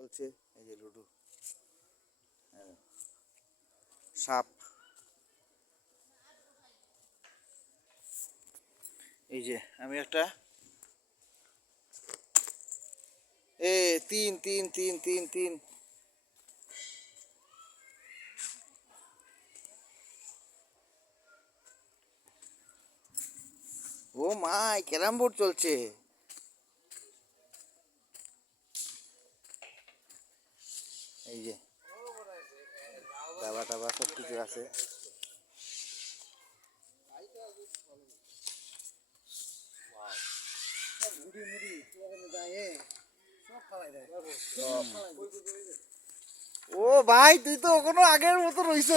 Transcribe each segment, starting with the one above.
চলছে এই যে লুডো, সাপ, এই যে আমি একটা তিন তিন তিন তিন তিন ও মাই ক্যারাম বোর্ড চলছে। এই যে দাবা টাবা সব কিছু আছে। ও ভাই তুই তো ওখানে আগের মতো রইছ।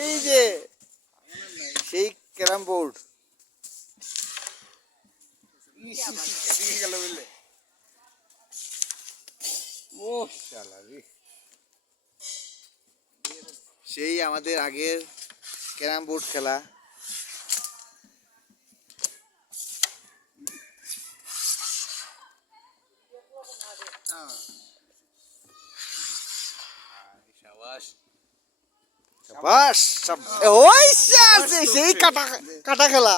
এই যে সেই ক্যারাম বোর্ড সেই আমাদের আগের ক্যারাম বোর্ড খেলা। সেই কাটা কাটা খেলা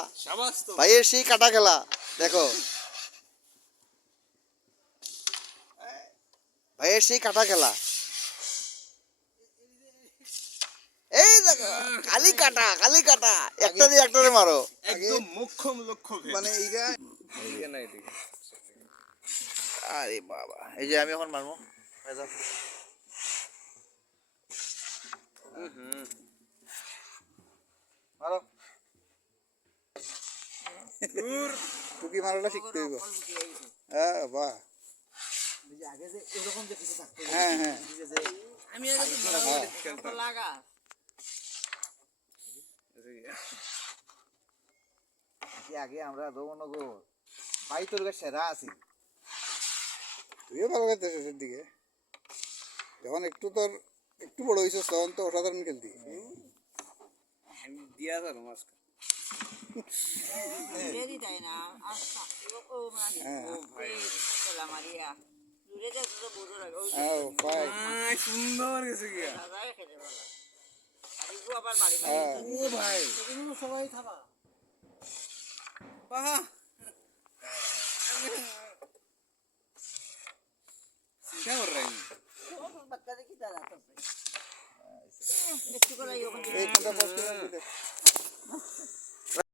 ভাইয়ের, সেই কাটা খেলা দেখো ভাইয়ের, সেই কাটা খেলা। এই দেখো খালি কাটা খালি কাটা, একটা দিয়ে একটারে মারো একদম মোক্ষম লক্ষ্য মানে এইটা। আরে বাবা এই যে আমি এখন মারবো, মারো টুকি মারাটা শিখতে হইব। হ্যাঁ বাহ, হ্যাঁ হ্যাঁ আগে আমরা দৌড় ভাই তোর কাছে সেরা আছি। তুইও ভালো খেলতে শেষের দিকে, যখন একটু তোর একটু বড় হয়েছিস তখন তো অসাধারণ খেলতি। দিয়া সুন্দর গেছে সবাই খাবা।